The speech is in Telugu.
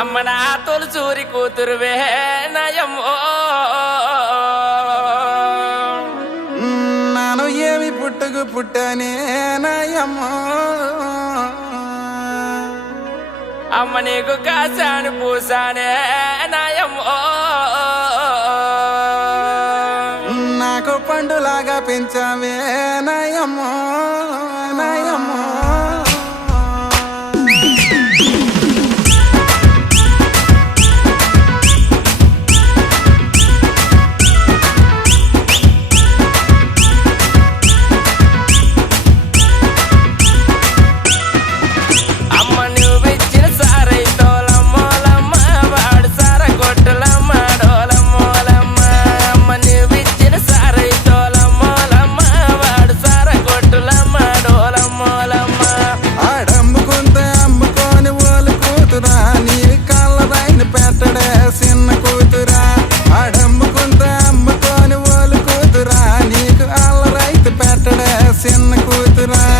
అమ్మ నా తొలిచూరి కూతురువే నయమో నాను ఏమి పుట్టుకు పుట్టనే నయమో అమ్మ నీకు కాసాను పూసానే నయమో నాకు పండులాగా పెంచావే నయమో నయమో చిన్న కూతురా